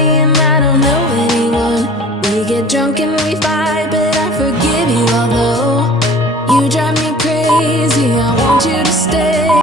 and I don't know anyone. We get drunk and we fight.